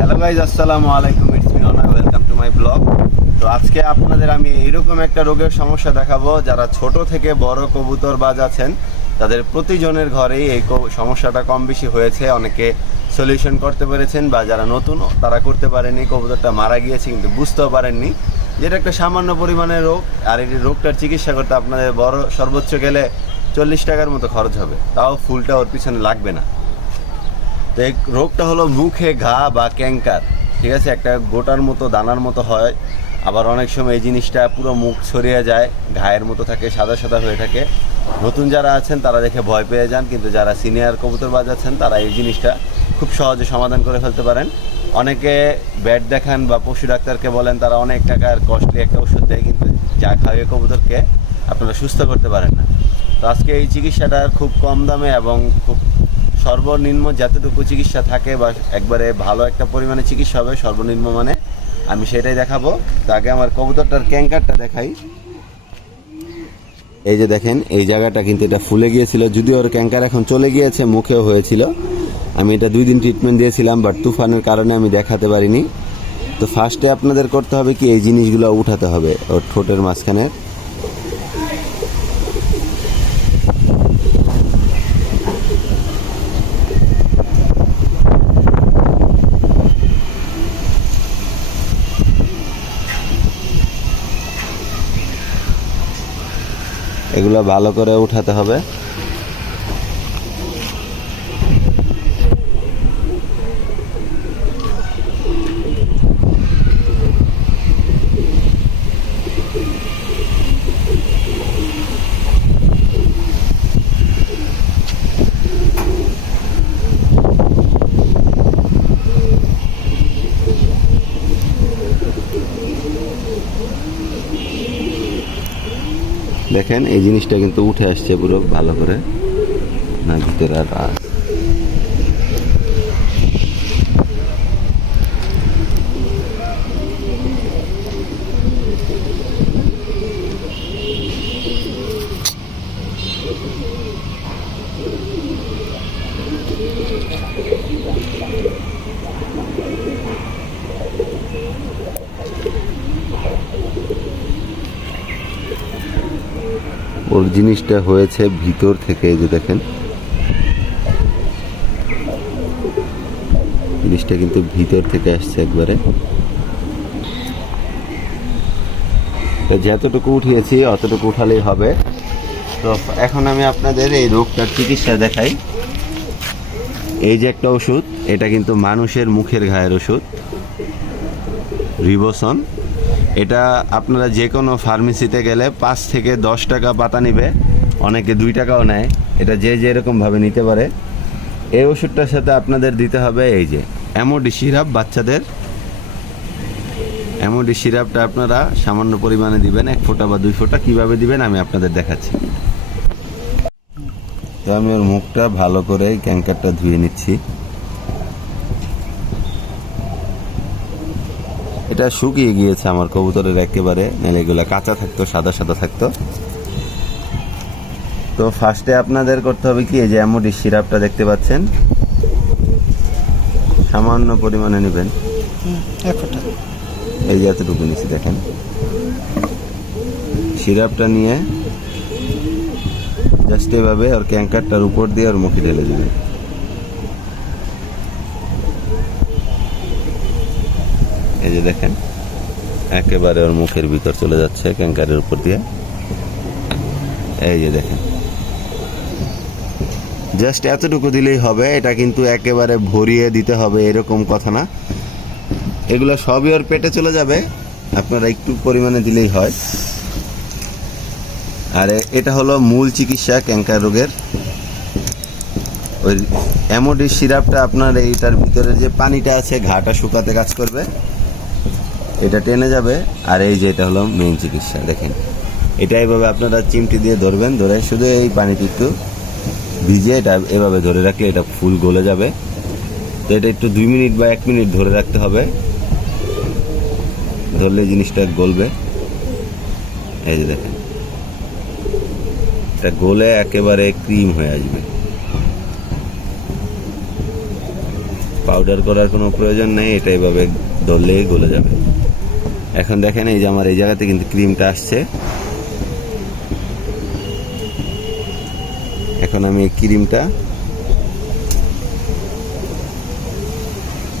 Hello guys আসসালামু আলাইকুম it's me Anar welcome to my blog তো আজকে আপনাদের আমি এইরকম একটা রোগের সমস্যা দেখাবো, যারা ছোট থেকে বড় কবুতর বাজ আছেন তাদের প্রতিজনের ঘরেই এই সমস্যাটা কম বেশি হয়েছে। অনেকে সলিউশন করতে পেরেছেন বা যারা নতুন, তারা করতে পারেনি, কবুতরটা মারা গিয়েছে কিন্তু বুঝতেও পারেননি। যেটা একটা সামান্য পরিমাণের রোগ, আর এই রোগটার চিকিৎসা করতে আপনাদের বড় সর্বোচ্চ গেলে চল্লিশ টাকার মতো খরচ হবে। তাও ফুলটা ওর পিছনে লাগবে না। তো এই রোগটা হলো মুখে ঘা বা ক্যাঙ্কার ঠিক আছে? একটা গোটার মতো, দানার মতো হয়। আবার অনেক সময় এই জিনিসটা পুরো মুখ ছড়িয়ে যায়, ঘায়ের মতো থাকে, সাদা সাদা হয়ে থাকে। নতুন যারা আছেন, তারা দেখে ভয় পেয়ে যান, কিন্তু যারা সিনিয়র কবুতরবাজ আছেন তারা এই জিনিসটা খুব সহজে সমাধান করে ফেলতে পারেন। অনেকে ব্যাট দেখান বা পশু ডাক্তারকে বলেন, তারা অনেক টাকার কস্টলি একটা ওষুধ দেয়, কিন্তু যা খাওয়িয়ে কবুতরকে আপনারা সুস্থ করতে পারেন না। তো আজকে এই চিকিৎসাটা খুব কম দামে এবং খুব সর্বনিম্ন যতটুকু চিকিৎসা থাকে বা একবারে ভালো একটা পরিমাণে চিকিৎসা হবে, সর্বনিম্ন মানে আমি সেটাই দেখাবো। তো আগে আমার কবুতরটার ক্যাঙ্কারটা দেখাই। এই যে দেখেন, এই জায়গাটা কিন্তু এটা ফুলে গিয়েছিল, যদিও ওর ক্যাঙ্কার এখন চলে গিয়েছে, মুখেও হয়েছিল। আমি এটা দুই দিন ট্রিটমেন্ট দিয়েছিলাম বাট তুফানের কারণে আমি দেখাতে পারিনি। তো ফার্স্টে আপনাদের করতে হবে কি, এই জিনিসগুলো উঠাতে হবে, ওর ঠোঁটের মাঝখানে। এগুলো ভালো করে উঠাতে হবে। দেখেন এই জিনিসটা কিন্তু উঠে আসছে পুরো ভালো করে না ভিতরে আর আছে। ওর জিনিসটা হয়েছে ভিতর থেকে যে দেখেন। জিনিসটা কিন্তু ভিতর থেকে আসছে একবারে। যতটুকু উঠিয়েছি, অতটুকু উঠালেই হবে। তো এখন আমি আপনাদের এই রোগটার চিকিৎসা দেখাই। এই যে একটা ওষুধ, এটা কিন্তু মানুষের মুখের ঘায়ের ওষুধ। রিবোসন। এটা আপনারা যে কোনো ফার্মেসিতে গেলে পাঁচ থেকে দশ টাকা পাতা নিবে। অনেকে দুই টাকাও নেয়। এটা যে যেরকমভাবে নিতে পারে। এই ওষুধটার সাথে আপনাদের দিতে হবে এই যে অ্যামোডি সিরাপ বাচ্চাদের। অ্যামোডি সিরাপটা আপনারা সামান্য পরিমাণে দিবেন, এক ফোঁটা বা দুই ফোঁটা। কীভাবে দিবেন আমি আপনাদের দেখাচ্ছি। তো আমি ওর মুখটা ভালো করে ক্যাঙ্কারটা ধুয়ে নিচ্ছি। এটা শুকিয়ে গিয়েছে আমার কবুতরের একেবারে। নাহলে এগুলো কাঁচা থাকতো সাদা সাদা থাকতো। তো ফার্স্টে আপনাদের করতে হবে কি এই যে অ্যামোডি সিরাপটা দেখতে পাচ্ছেন? সামান্য পরিমাণে নেবেন। এই যে এতটুকু নিচ্ছি দেখেন। সিরাপটা নিয়ে জাস্ট এভাবে ওর ক্যাঙ্কারটার উপর দিয়ে ওর মুখে ঢেলে দেবেন। এই যে দেখেন, একেবারে ওর মুখের ভিতর চলে যাচ্ছে ক্যাঙ্কারের উপর দিয়ে। এই যে দেখেন। জাস্ট এতটুকু দিলেই হবে, এটা কিন্তু একেবারে ভরিয়ে দিতে হবে এরকম কথা না। এগুলো সবই ওর পেটে চলে যাবে, আপনারা একটু পরিমাণে দিলেই হয়। আর এটা হলো মূল চিকিৎসা ক্যাঙ্কার রোগের। ওই অ্যামোডি সিরাপটা আপনার এইটার ভিতরে যে পানিটা আছে, ঘাটা শুকাতে কাজ করবে। এটা টেনে যাবে, আর এই যে এটা হলো মেইন চিকিৎসা, দেখেন। এটা এইভাবে আপনারা চিমটি দিয়ে ধরবেন, ধরে শুধু এই পানিটি একটু ভিজে এটা এভাবে ধরে রাখলে এটা ফুল গলে যাবে। তো এটা একটু দুই মিনিট বা এক মিনিট ধরে রাখতে হবে। ধরলে জিনিসটা গলবে। এই যে দেখেন। এটা গলে একেবারে ক্রিম হয়ে আসবে। পাউডার করার কোনো প্রয়োজন নেই, এটা এভাবে ধরলেই গলে যাবে। এখন দেখেন এই যে আমার এই জায়গাতে কিন্তু ক্রিমটা আসছে। এখন আমি এই ক্রিমটা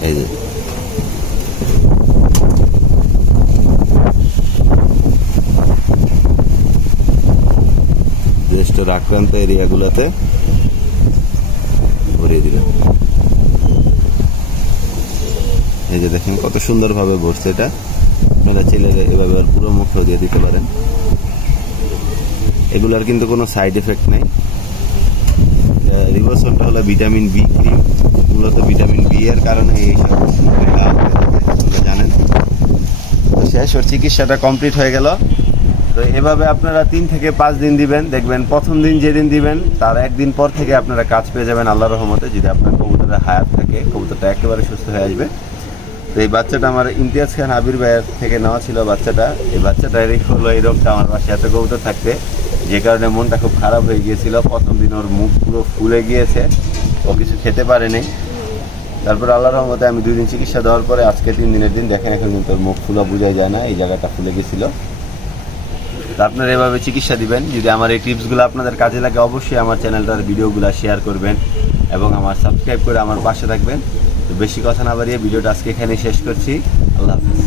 এই যে আক্রান্ত এরিয়াগুলোতে ভরিয়ে দিলাম। এই যে দেখেন কত সুন্দরভাবে ভরছে এটা। আপনারা ছেলেরা এভাবে আর পুরো মুখ দিয়ে দিতে পারেন। এগুলার কিন্তু কোনো সাইড এফেক্ট নেই। রিভার্সনটা হলো ভিটামিন বি ক্রিম মূলত ভিটামিন বি এর কারণে এই সব রেখা হতে থাকে, আপনারা জানেন। তো শেষ ওর চিকিৎসাটা কমপ্লিট হয়ে গেল। তো এভাবে আপনারা তিন থেকে পাঁচ দিন দিবেন। দেখবেন প্রথম দিন যেদিন দিবেন তার একদিন পর থেকে আপনারা কাজ পেয়ে যাবেন আল্লাহ রহমতে। যদি আপনার কবুতরের হায়াত থাকে কবুতরটা একেবারে সুস্থ হয়ে আসবে। তো এই বাচ্চাটা আমার ইমতিয়াজ খান আবির ভাইয়ের থেকে নেওয়া ছিল বাচ্চাটা। এই বাচ্চাটা বাচ্চাটার হলো এই রোগটা আমার পাশে এত কবুতর থাকতে, যে কারণে মনটা খুব খারাপ হয়ে গিয়েছিল। প্রথম দিন ওর মুখ পুরো ফুলে গিয়েছে, ও কিছু খেতে পারেনি। তারপর আল্লাহ রহমতে আমি দুই দিন চিকিৎসা দেওয়ার পরে আজকে তিন দিনের দিন দেখেন, এখন কিন্তু ওর মুখ ফুলা বোঝা যায় না, এই জায়গাটা ফুলে গেছিল আপনারা এভাবে চিকিৎসা দিবেন। যদি আমার এই টিপসগুলো আপনাদের কাজে লাগে, অবশ্যই আমার চ্যানেলটার ভিডিওগুলো শেয়ার করবেন এবং আমার সাবস্ক্রাইব করে আমার পাশে থাকবেন। তো বেশি কথা না বাড়িয়ে ভিডিওটা আজকে এখানে শেষ করছি। আল্লাহ হাফিজ।